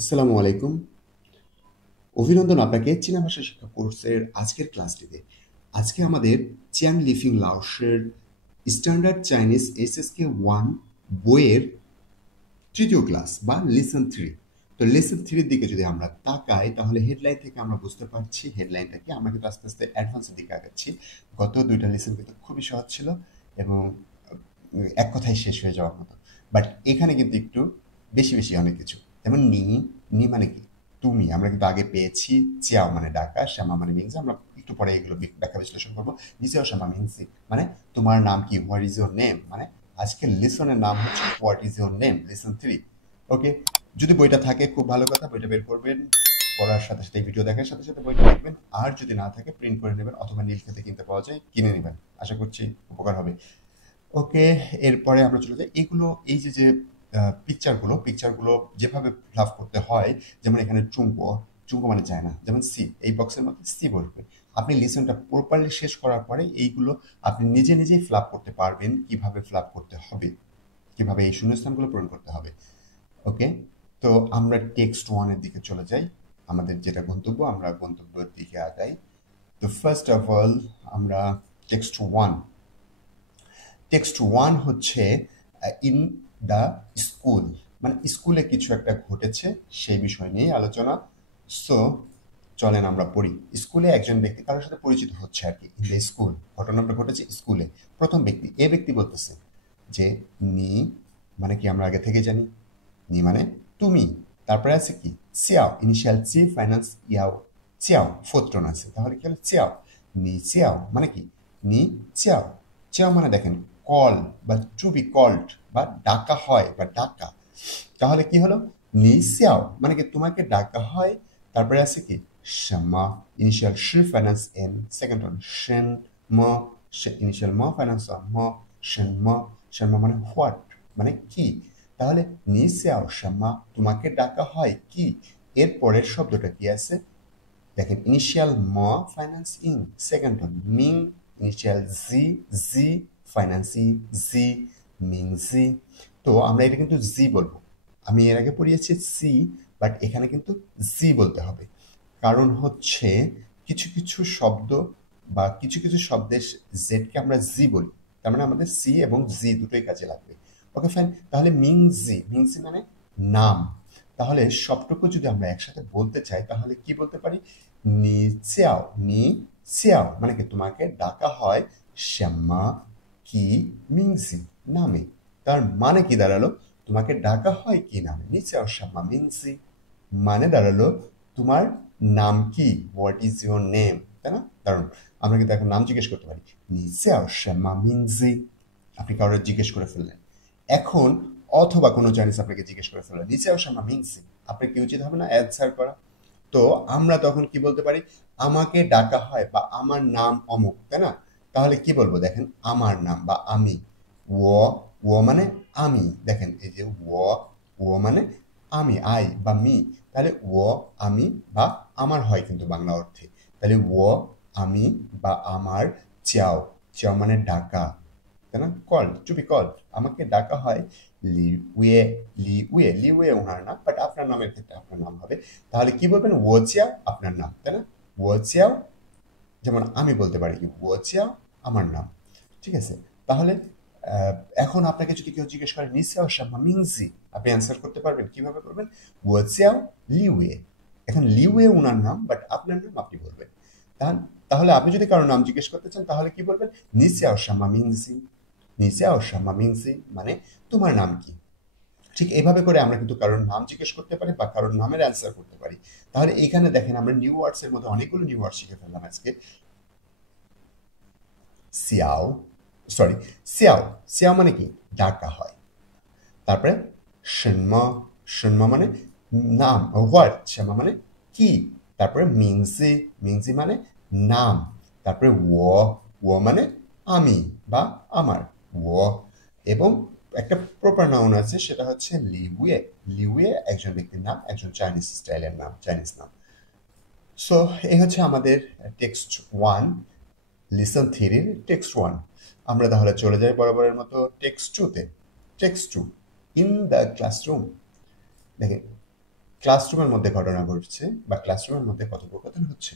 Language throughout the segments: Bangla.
আসসালামু আলাইকুম। অভিনন্দন আপনাকে চীনা ভাষা শিক্ষা কোর্সের আজকের ক্লাসটিতে। আজকে আমাদের চিয়াং লিফিং লাওসের স্ট্যান্ডার্ড চাইনিজ এসএসকে 1 বইয়ের তৃতীয় ক্লাস বা লেসন 3। তো লেসন 3 দিকে যদি আমরা তাকাই তাহলে হেডলাইন থেকে আমরা বুঝতে পারছি হেডলাইনটা কি। আমরা কিন্তু আস্তে আস্তে অ্যাডভান্সের দিকে আগাচ্ছি। গত দুইটা লেসন কিন্তু খুবই সহজ ছিল এবং এক কথায় শেষ হয়ে যাওয়ার মতো। বাট এখানে কিন্তু একটু বেশি বেশি অনেক কিছু, যেমন নি। নি মানে কি? তুমি। আমরা কিন্তু আগে পেয়েছি চিয়াও মানে ডাকা, শ্যামা মানে মিংসি। আমরা একটু পরে এগুলো ব্যাখ্যা বিশ্লেষণ করবো। নিচেও শ্যামা মিংসি মানে তোমার নাম কি, হোয়াট ইজ ইউর নেম। মানে আজকের লিসনের নাম হচ্ছে what is your name, lesson 3। Okay, যদি বইটা থাকে খুব ভালো কথা, বইটা বের করবেন, পড়ার সাথে সাথে ভিডিও দেখার সাথে সাথে বইটা দেখবেন। আর যদি না থাকে প্রিন্ট করে নেবেন, অথবা নীলক্ষেতে কিনতে পাওয়া যায়, কিনে নেবেন। আশা করছি উপকার হবে। ওকে, এরপরে আমরা চলে যাই। এগুলো এই যে যে পিকচারগুলো যেভাবে ফ্লাফ করতে হয়, যেমন এখানে চুম্বো, চুম্বো মানে চায় না, যেমন সি, এই বক্সের মধ্যে সি বসবে। আপনি লিসনটা প্রপারলি শেষ করার পরে এইগুলো আপনি নিজে নিজেই ফ্লাপ করতে পারবেন, কিভাবে ফ্লাপ করতে হবে, কিভাবে এই শূন্যস্থানগুলো পূরণ করতে হবে। ওকে, তো আমরা টেক্সট ওয়ানের দিকে চলে যাই। আমাদের যেটা গন্তব্য, আমরা গন্তব্যের দিকে আগাই। তো ফার্স্ট অফ অল আমরা টেক্সট 1। টেক্সট 1 হচ্ছে ইন দ্য স্কুল, মানে স্কুলে কিছু একটা ঘটেছে সেই বিষয় নিয়ে আলোচনা। সো চলেন আমরা পড়ি। স্কুলে একজন ব্যক্তি কারোর সাথে পরিচিত হচ্ছে আর কি। ইন দ্য স্কুল, ঘটনাটা ঘটেছে স্কুলে। প্রথম ব্যক্তি, এ ব্যক্তি বলতেছে যে নি মানে কি আমরা আগে থেকে জানি। নি মানে তুমি। তারপরে আছে কি সিয়াও, ইনিশিয়াল সি, ফাইন্যান্স ইয়াও, চিয়াও ফোর্থ টোন আছে, তাহলে কি হলো চিয়াও। নি চিয়াও মানে কি? নি চিয়াও। চিয়াও মানে দেখেন কল বা টু বি কল্ড বা ডাকা হয় বা ডাকা। তাহলে কি হলো? নি সিয়াও মানে কি তোমাকে ডাকা হয়। তারপরে আছে কি Shama, initial she, finance N, second tone Shane ম, ইনিশিয়াল ম, ফাইন্যান্স ম, শেন ম। শেন ম মানে হোয়াট, মানে কি। তাহলে নি সিয়াও শামা, তোমাকে ডাকা হয় কি। এর পরের শব্দটা কি আছে দেখেন, ইনিশিয়াল ম, ফাইন্যান্স ইং, সেকেন্ড টোন মিং, ইনিশিয়াল জি, জি, ফাইন্যান্স ই, জি, মিং জি। তো আমরা এটা কিন্তু জি বলবো। আমি এর আগে পড়িয়েছি সি, বাট এখানে কিন্তু জি বলতে হবে। কারণ হচ্ছে কিছু কিছু শব্দ বা কিছু কিছু শব্দের জেডকে আমরা জি বলি, তার মানে আমাদের সি এবং জি দুটোই কাজে লাগবে। ওকে ফাইন, তাহলে মিংজি, মিংজি মানে নাম। তাহলে সবটুকু যদি আমরা একসাথে বলতে চাই তাহলে কি বলতে পারি? নি চিয়াও, নি চিয়াও মানে কি তোমাকে ডাকা হয় শ্যামা কি মিংজি নামে। তার মানে কি দাঁড়ালো? তোমাকে ডাকা হয় কি নামে, নি চিয়াও শ্যামা মিংজি। মানে দাঁড়ালো তোমার নাম কি, হোয়াট ইজ ইউর নেম, তাই না? কারণ আমরা কিন্তু এখন নাম জিজ্ঞেস করতে পারি, নি চিয়াও শ্যামা মিংজি। আপনি কারোর জিজ্ঞেস করে ফেললেন এখন, অথবা কোনো চাইনিজ আপনাকে জিজ্ঞেস করে ফেললেন নিচে শ্যামা মিংসি, আপনার কি উচিত হবে না অ্যান্সার করা? তো আমরা তখন কি বলতে পারি? আমাকে ডাকা হয় বা আমার নাম অমুক, তাই না? তাহলে কি বলবো দেখেন, আমার নাম বা আমি। ও, ও মানে আমি। দেখেন এই যে ও মানে আমি, আই বা মি। তাহলে ও আমি বা আমার হয় কিন্তু বাংলা অর্থে। তাহলে ও আমি বা আমার চাও, চাও মানে ডাকা, তাই না? কল, টু বি কল, আমাকে ডাকা হয় লি উয়ে। লি উয়ে, লি উয়ে ওনার নাম, বাট আপনার নামের ক্ষেত্রে আপনার নাম হবে। তাহলে কি বলবেন? ও চিয়াও আপনার নাম, তাই না? ও চিয়াও, যেমন আমি বলতে পারি কি ও চিয়াও আমার নাম। ঠিক আছে? তাহলে আহ, এখন আপনাকে যদি কেউ জিজ্ঞেস করে নিসিয়াও শামা মিংজি, আপনি অ্যান্সার করতে পারবেন। কিভাবে করবেন? ও চিয়াও লিউয়ে। এখন লিউয়ে ওনার নাম, বাট আপনার নাম আপনি বলবেন। তাহলে তাহলে আপনি যদি কারোর নাম জিজ্ঞেস করতে চান তাহলে কি বলবেন? নিসিয়াও শামা মিংজি, নিসিয়াও শামা মিংজি মানে তোমার নাম কি। ঠিক এইভাবে করে আমরা কিন্তু কারোর নাম জিজ্ঞেস করতে পারি বা কারোর নামের অ্যান্সার করতে পারি। তাহলে এইখানে দেখেন আমরা নিউ ওয়ার্ডস এর মধ্যে অনেকগুলো নিউ ওয়ার্ড শিখে ফেললাম আজকে। সিয়াও, সরি, সিয়াও, সিয়াও মানে কি ডাকা হয়। তারপরে শূন্য, শূন্য মানে নাম, হোয়াট, শ্যামা মানে কি। তারপরে মিংজি, মিংজি মানে নাম। তারপরে ও মানে আমি বা আমার, ও। এবং একটা প্রপার নাউন আছে, সেটা হচ্ছে লিউয়ে। লিউয়ে একজন ব্যক্তির নাম, একজন চাইনিজ স্টাইলের নাম, চাইনিজ নাম। সো এই হচ্ছে আমাদের টেক্সট 1, লিসন থ্রির টেক্সট 1। আমরা তাহলে চলে যাই বরাবরের মতো টেক্সট 2তে। Text 2, in the classroom. দেখেন ক্লাসরুমের মধ্যে ঘটনা ঘটছে বা ক্লাসরুমের মধ্যে কথোপকথন হচ্ছে।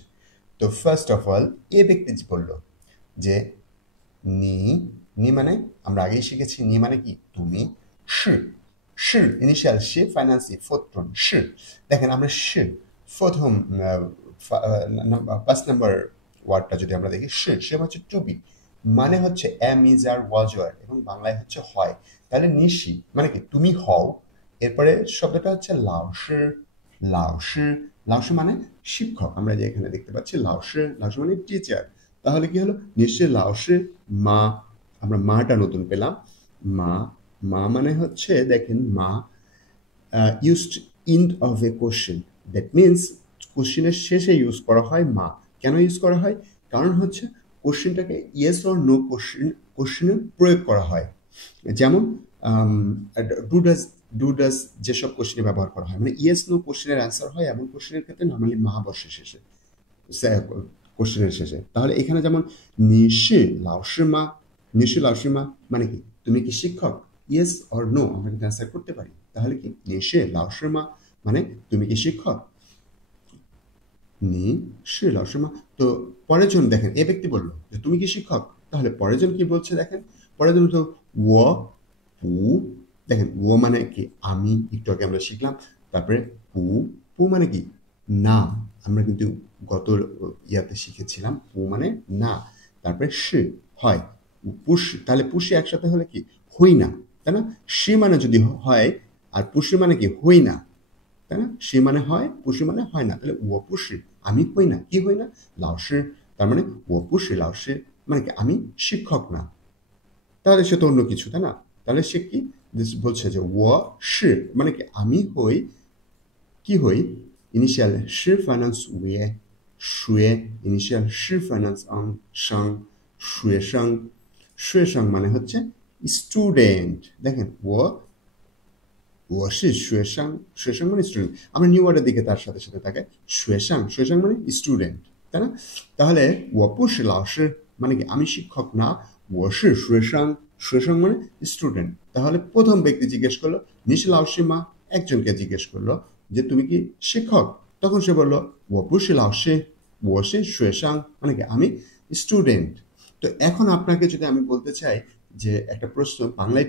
তো ফার্স্ট অফ অল এ ব্যক্তি বলল যে নি, নি মানে আমরা আগেই শিখেছি নি মানে কি তুমি, she, she initial she finance fourth prawn she. দেখেন আমরা শি প্রথম 5 নম্বর ওয়ার্ডটা যদি আমরা দেখি শি, সে হচ্ছে টু বি, মানে হচ্ছে এম ইজ আর ওয়াজ আর এবং বাংলায় হচ্ছে হয়। তাহলে নিশি মানে কি তুমি হও। এরপরে শব্দটা হচ্ছে লাওশি, লাওশি, লাওশি মানে শিক্ষক। আমরা যে এখানে দেখতে পাচ্ছি লাওশি, লাওশি মানে টিচার। তাহলে কি হলো নিশ্চয় লাওশি মা, আমরা মাটা নতুন পেলাম। মা, মা মানে হচ্ছে দেখেন মা used ইন্ড of A question, that means কোশ্চেনের শেষে ইউজ করা হয় মা। কেন ইউজ করা হয়? কারণ হচ্ছে কোশ্চেনটাকে ইয়েস অর নো কোশ্চেনে প্রয়োগ করা হয়। যেমন ডু ডাজ, ডু ডাজ যেসব কোশ্চেনে ব্যবহার করা হয়, মানে ইয়েস নো কোশ্চেনের অ্যান্সার হয় এমন কোশ্চেনের ক্ষেত্রে নর্মালি মা বসে শেষে, কোশ্চেনের শেষে। তাহলে এখানে যেমন নিশি লাউসিমা, নিশি লাউসিমা মানে কি তুমি কি শিক্ষক, ইয়েস অর নো আমরা কিন্তু অ্যান্সার করতে পারি। তাহলে কি নিশি লাউসিমা মানে তুমি কি শিক্ষক, নি শি লাউসিমা। তো পরের জন দেখেন এ ব্যক্তি বলল যে তুমি কি শিক্ষক, তাহলে পরের জন কি বলছে দেখেন, পরের জন তো ও পু, দেখেন ও মানে কি আমি, একটু আগে আমরা শিখলাম। তারপরে পু, পু মানে কি না, আমরা কিন্তু গত ইয়াতে শিখেছিলাম পু মানে না। তারপরে শি হয়, পুষি, তাহলে পুষি একসাথে হলে কি হই না, তাই না? শি মানে যদি হয় আর পুষি মানে কি হই না, তাই না? সে মানে হয়, পুষি মানে হয় না। তাহলে ও পুষি আমি হই না, কি হই না? লাউসে, তার মানে ও পুষি লাউসে মানে কি আমি শিক্ষক না। তাহলে সে তো অন্য কিছু, তাই না? তাহলে সে কি বলছে যে ও সে মানে কি আমি হই, কি হই ইনিশিয়াল সি ফাইন্যান্স ওয়ে শুয়ে, ইনিশিয়াল সি ফাইন্যান্স অন সাং শুয়ে সাং, শুয়ে সাং মানে হচ্ছে স্টুডেন্ট। দেখেন ও, ও সে শুয়েশাং, শুয়েশাং মানে স্টুডেন্ট। আমরা নিউ ওয়ার্ডের দিকে তার সাথে সাথে তাকাই, শুয়েশাং, শুয়েশাং মানে স্টুডেন্ট, তাই না? তাহলে ও পুষি লাউসি মানে কি আমি শিক্ষক না, ও সে শুয়েশাং, শুয়েশাং মানে স্টুডেন্ট। তাহলে প্রথম ব্যক্তি জিজ্ঞেস করলো নিশি লাউসি মা, একজনকে জিজ্ঞেস করলো যে তুমি কি শিক্ষক, তখন সে বললো ও পুষি লাউসি, ও সে শুয়েশাং মানে কি আমি স্টুডেন্ট। তো এখন আপনাকে যদি আমি বলতে চাই যে একটা প্রশ্ন বাংলায়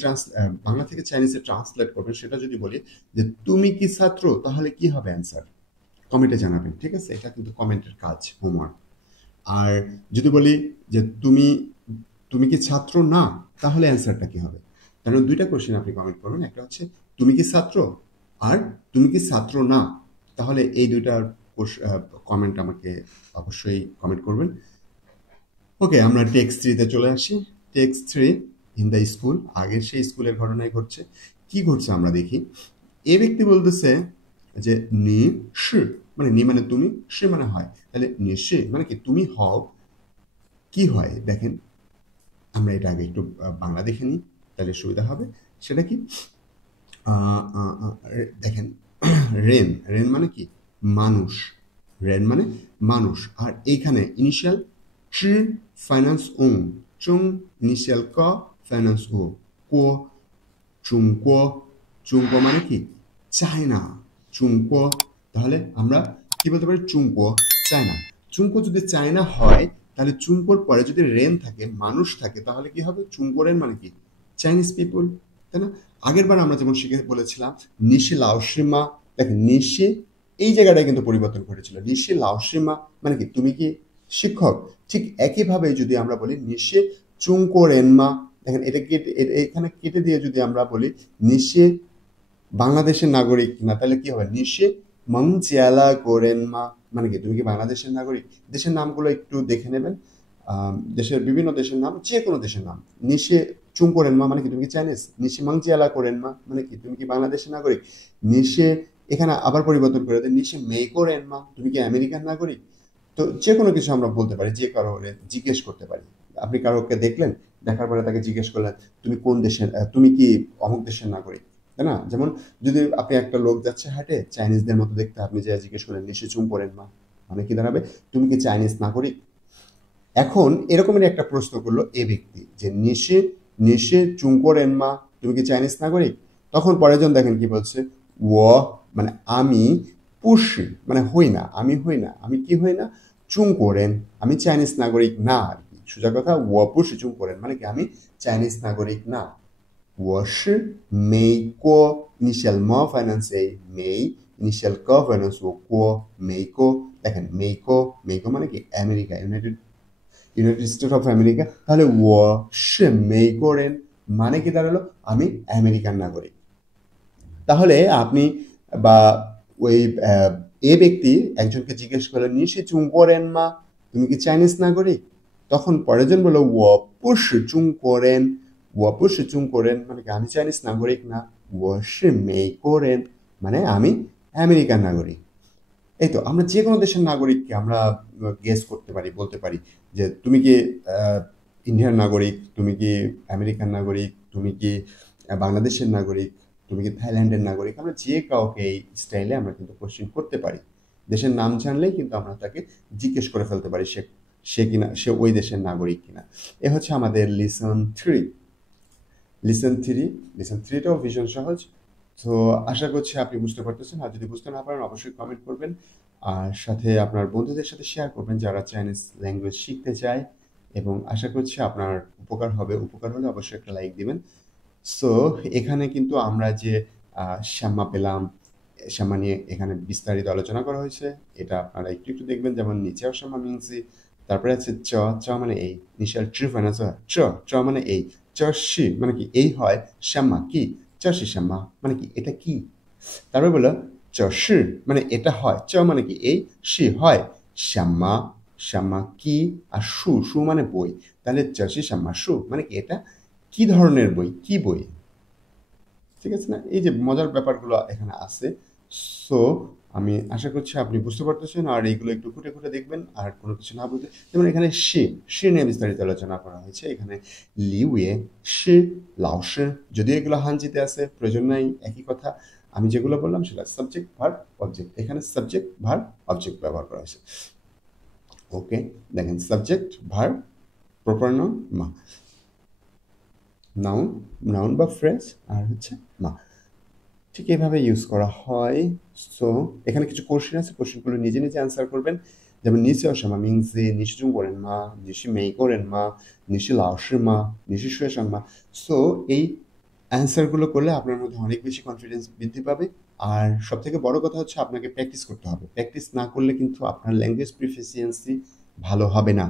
বাংলা থেকে চাইনিজে ট্রান্সলেট করবেন, সেটা যদি বলি যে তুমি কি ছাত্র, তাহলে কি হবে অ্যান্সার? কমেন্টে জানাবেন, ঠিক আছে? এটা কিন্তু কমেন্টের কাজ, হোমওয়ার্ক। আর যদি বলি যে তুমি, তুমি কি ছাত্র না, তাহলে অ্যান্সারটা কি হবে? কারণ দুইটা কোশ্চেন আপনি কমেন্ট করবেন, একটা হচ্ছে তুমি কি ছাত্র আর তুমি কি ছাত্র না। তাহলে এই দুইটার কমেন্ট আমাকে অবশ্যই কমেন্ট করবেন। ওকে, আমরা টেক্সট 3-তে চলে আসি। টেক্সট 3 ইন দ্য স্কুল, আগের সেই স্কুলের ঘটনায় ঘটছে। কি ঘটছে আমরা দেখি। এ ব্যক্তি বলতেছে যে নি শি মানে নি মানে তুমি, শি মানে হয়। তাহলে নিশি মানে কি তুমি হও, কি হয় দেখেন, আমরা এটা আগে একটু বাংলা দেখে নিই, তাহলে সুবিধা হবে। সেটা কি দেখেন রেন, রেন মানে কি মানুষ, রেন মানে মানুষ। আর এইখানে ইনিশিয়াল চি ফাইন্যান্স ও, চুং ইনিশিয়াল ক ফাইন্যান্স ও, কো চুংকো, চুংকো মানে কি চায়না, চুংকো। তাহলে আমরা কি বলতে পারি চুংকো চায়না। চুংকো যদি চায়না হয় তাহলে চুংকোর পরে যদি রেন থাকে মানুষ থাকে, তাহলে কি হবে চুংকো রেন মানে কি চাইনিজ পিপল, তাই না? আগের বার আমরা যেমন শিখে বলেছিলাম নিশি লাওসিমা, দেখেন নিশি এই জায়গাটায় কিন্তু পরিবর্তন ঘটেছিল। নিশি লাওসিমা মানে কি তুমি কি শিক্ষক। ঠিক একইভাবে যদি আমরা বলি নিশি চুংকো রেনমা, দেখেন এটা কেটে, এখানে কেটে দিয়ে যদি আমরা বলি নিশি বাংলাদেশের নাগরিক না, তাহলে কি হবে নিশি মংজিয়ালা গোরেনমা মানে কি তুমি কি বাংলাদেশের নাগরিক। দেশের নামগুলো একটু দেখে নেবেন, দেশের বিভিন্ন দেশের নাম, যে কোনো দেশের নাম। নিশে চুং করেনমা মানে কি তুমি কি চাইনিজ, নিশে মাংজিয়ালা করেনমা মানে কি তুমি কি বাংলাদেশের নাগরিক। নিশে এখানে আবার পরিবর্তন করে দেয়, নিশে মেই করেনমা তুমি কি আমেরিকান নাগরিক। তো যে কোনো কিছু আমরা বলতে পারি, যে কারো জিজ্ঞেস করতে পারি। আপনি কারোকে দেখলেন, দেখার পরে তাকে জিজ্ঞেস করলেন তুমি কোন দেশের, তুমি কি অমুক দেশের নাগরিক, তাই না? যেমন যদি আপনি একটা লোক যাচ্ছে হাটে চাইনিজদের মতো দেখতে, আপনি যা জিজ্ঞেস করলেন নিশে চুং করেনমা মানে কি দাঁড়াবে তুমি কি চাইনিজ নাগরিক। এখন এরকমের একটা প্রশ্ন করলো এ ব্যক্তি যে নিশে, নিশে চুংকো রেনমা তুমি কি চাইনিজ নাগরিক। তখন পরের জন দেখেন কি বলছে ও মানে আমি পুষি মানে হই না, আমি হই না, আমি কি হই না, চুং করেন, আমি চাইনিজ নাগরিক না আর কি। সোজা কথা ও পুষি চুং করেন মানে কি আমি চাইনিজ নাগরিক না। 我是美国 initial ম ফাইন্যান্স এই মেই initial ক ফাইন্যান্স ও কো মেইকো দেখেন মেইকো মেইকো মানে কি America United state of America তাহলে ও সে মেইকোরেন মানে কি দাঁড়ালো আমি আমেরিকান নাগরিক। তাহলে আপনি বা ওই এ ব্যক্তি একজনকে জিজ্ঞেস করলেন নিশি চুং করেন মা তুমি কি চাইনিজ নাগরিক তখন পরেরজন বলল ও পুষি চুং করেন ও পুষি চুং করেন মানে কি আমি চাইনিজ নাগরিক না ও সে মেইকোরেন মানে আমি আমেরিকান নাগরিক। এই তো আমরা যে কোনো দেশের নাগরিককে আমরা গেস করতে পারি বলতে পারি যে তুমি কি ইন্ডিয়ান নাগরিক তুমি কি আমেরিকান নাগরিক তুমি কি বাংলাদেশের নাগরিক তুমি কি থাইল্যান্ডের নাগরিক আমরা যে কাউকে এই স্টাইলে আমরা কিন্তু কোশ্চেন করতে পারি। দেশের নাম জানলেই কিন্তু আমরা তাকে জিজ্ঞেস করে ফেলতে পারি সে সে কিনা সে ওই দেশের নাগরিক কিনা। এ হচ্ছে আমাদের লিসন থ্রিটাও ভীষণ সহজ। তো আশা করছি আপনি বুঝতে পারতেছেন আর যদি বুঝতে না পারেন অবশ্যই কমেন্ট করবেন আর সাথে আপনার বন্ধুদের সাথে শেয়ার করবেন যারা চাইনিজ ল্যাঙ্গুয়েজ শিখতে চায় এবং আশা করছি আপনার উপকার হবে। উপকার হলে অবশ্যই একটা লাইক দিবেন। সো এখানে কিন্তু আমরা যে শ্যামা পেলাম শ্যামা নিয়ে এখানে বিস্তারিত আলোচনা করা হয়েছে এটা আপনারা একটু একটু দেখবেন যেমন নিচেও শ্যামা মিংসি তারপরে আছে চ চ মানে এই নিশাল ট্রি ফাইনান্স চ চ মানে এই চ শি মানে কি এই হয় শ্যামা কি চ শি শ্যামা মানে কি এটা কি তারপরে বললো চ শি মানে এটা হয় চ মানে কি এই শি হয় শ্যামা শ্যামা কি আর সু সু মানে বই তাহলে চ শি শ্যামা সু মানে কি এটা কি ধরনের বই কি বই ঠিক আছে না এই যে মজার ব্যাপারগুলো এখানে আছে। সো আমি আশা করছি আপনি বুঝতে পারতেছেন আর এইগুলো একটু খুঁটে খুঁটে দেখবেন আর কোনো কিছু না বুঝতে যেমন এখানে শি নিয়ে বিস্তারিত আলোচনা করা হয়েছে এখানে লিউয়ে শি লাউশে যদিও এগুলো হানজিতে আছে প্রয়োজন নাই একই কথা আমি যেগুলো বললাম সেটা সাবজেক্ট ভার্ব অবজেক্ট এখানে সাবজেক্ট ভার্ব অবজেক্ট ব্যবহার করা হয়েছে। ওকে দেখেন সাবজেক্ট ভার্ব প্রপার নাউন মা নাউন বা ফ্রেজ আর হচ্ছে মা ঠিক এভাবে ইউজ করা হয়। সো এখানে কিছু কোশ্চেন আছে কোশ্চেনগুলো নিজে নিজে অ্যান্সার করবেন যেমন নিচে অসামা মিংসে নিশি জুং করেন মা নিশি মেই করেন মা নিশি লাউশি মা নিশি শুয়েশাং মা। সো এই অ্যান্সারগুলো করলে আপনার মধ্যে অনেক বেশি কনফিডেন্স বৃদ্ধি পাবে আর সব থেকে বড় কথা হচ্ছে আপনাকে প্র্যাকটিস করতে হবে প্র্যাকটিস না করলে কিন্তু আপনার ল্যাঙ্গুয়েজ প্রিফিসিয়েন্সি ভালো হবে না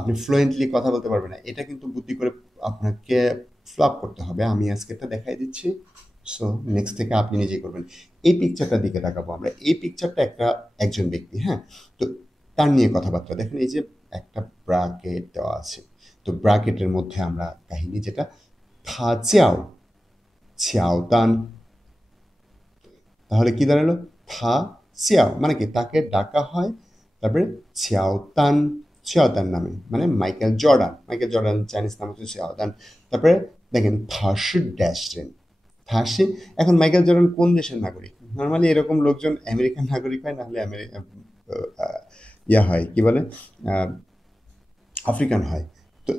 আপনি ফ্লুয়েন্টলি কথা বলতে পারবেন না এটা কিন্তু বুদ্ধি করে আপনাকে ফ্লপ করতে হবে আমি আজকে এটা দেখাই দিচ্ছি। সো নেক্সট থেকে আপনি নিজেই করবেন। এই পিকচারটার দিকে তাকাবো আমরা এই পিকচারটা একজন ব্যক্তি হ্যাঁ তো তার নিয়ে কথাবার্তা দেখেন এই যে একটা ব্র্যাকেট দেওয়া আছে তো ব্র্যাকেটের মধ্যে আমরা কাহিনী যেটা থা চিয়াও ছিয়াও তান তাহলে কি দাঁড়ালো থা চিয়াও মানে কি তাকে ডাকা হয় তারপরে ছিয়াওতান ছিয়াওতান নামে মানে মাইকেল জর্ডান চাইনিজ নাম হচ্ছে ছিয়াওতান। তারপরে দেখেন থাসি ড্যাশরেন থাসি এখন মাইকেল জর্ডান কোন দেশের নাগরিক নর্মালি এরকম লোকজন আমেরিকান নাগরিক হয় নাহলে ইয়া হয় কি বলে আফ্রিকান হয়। তো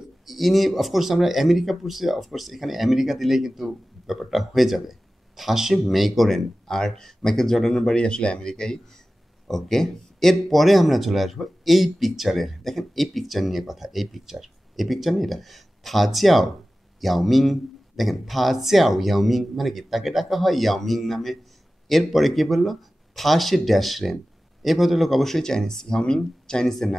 ইনি অফকোর্স আমরা আমেরিকা পড়ছি অফকোর্স এখানে আমেরিকা দিলেই কিন্তু ব্যাপারটা হয়ে যাবে থাসি মেইকোরেন আর মাইকেল জর্ডানের বাড়ি আসলে আমেরিকাই। ওকে এরপরে আমরা চলে আসবো এই পিকচারের দেখেন এই পিকচার নিয়ে কথা এই পিকচার নিয়ে এটা থাচিয়াও ইয়াওমিং দেখেন থাচিয়াও ইয়াওমিং মানে কি তাকে ডাকা হয় ইয়াওমিং নামে। এরপরে কি বললো থাসি ড্যাশরেন এই ভদ্রলোক অবশ্যই চাইনিজ ইয়াওমিং চাইনিজের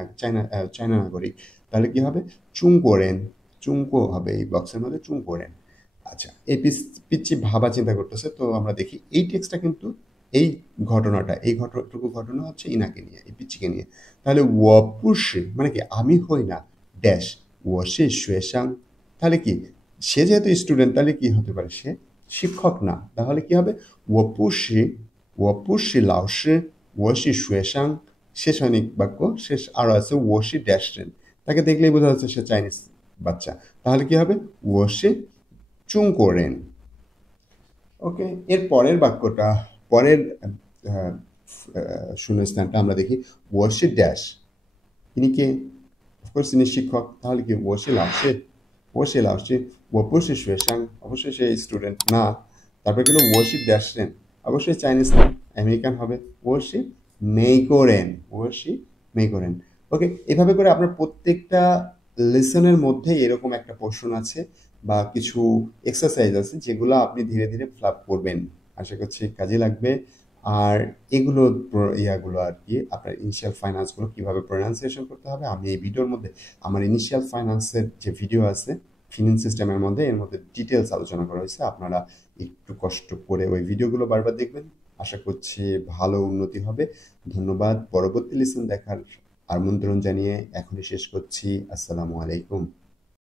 চায়না নাগরিক তাহলে কি হবে চুংকোরেন চুংকো হবে এই বক্সের মধ্যে চুংকোরেন। আচ্ছা এই পিচ্ছি ভাবা চিন্তা করতেছে তো আমরা দেখি এই টেক্সটটা কিন্তু এই ঘটনাটা এই ঘটনা হচ্ছে ইনাকে নিয়ে এই পিচ্চিকে নিয়ে তাহলে ওয়াপুসি মানে কি আমি হই না ড্যাশ ওয়াসে শুয়েশাং তাহলে কি সে যেহেতু স্টুডেন্ট তাহলে কি হতে পারে সে শিক্ষক না তাহলে কি হবে ওয়াপুসি লাউসি ওয়াসি শুয়েশাং শেষ হয়নি বাক্য শেষ আরও আছে ওয়াসি ড্যাশরেন তাকে দেখলেই বোঝা যাচ্ছে সে চাইনিজ বাচ্চা তাহলে কি হবে ওয়াসি চুংকোরেন। ওকে এর পরের বাক্যটা পরের শূন্যস্থানটা আমরা দেখি ওয়াসি ড্যাশ ইনি কে অফকোর্স ইনি শিক্ষক তাহলে কি ওয়াসি লাউসি ওয়াপুসি শুয়েশাং অবশ্যই সে স্টুডেন্ট না তারপরে গেল ওয়াসি ড্যাশরেন অবশ্যই চাইনিজ না, আমেরিকান হবে। অবশ্যই মেইকোরেন, অবশ্যই মেইকোরেন। ওকে, এভাবে করে আপনার প্রত্যেকটা লেসনের মধ্যে এরকম একটা পোর্শন আছে বা কিছু এক্সারসাইজ আছে যেগুলো আপনি ধীরে ধীরে ফ্লাপ করবেন। আশা করছি কাজে লাগবে। আর এগুলো ইয়াগুলো আর কি, আপনার ইনিশিয়াল ফাইন্যান্সগুলো কিভাবে প্রোনাউন্সিয়েশন করতে হবে আমি এই ভিডিওর মধ্যে, আমার ইনিশিয়াল ফাইন্যান্সের যে ভিডিও আছে ফিনান্স সিস্টেমের মধ্যে, এর মধ্যে ডিটেলস আলোচনা করা হয়েছে। আপনারা একটু কষ্ট করে ওই ভিডিওগুলো বারবার দেখবেন। আশা করছি ভালো উন্নতি হবে। ধন্যবাদ। পরবর্তী লেসন দেখার আমন্ত্রণ জানিয়ে এখনই শেষ করছি। আসসালামু আলাইকুম।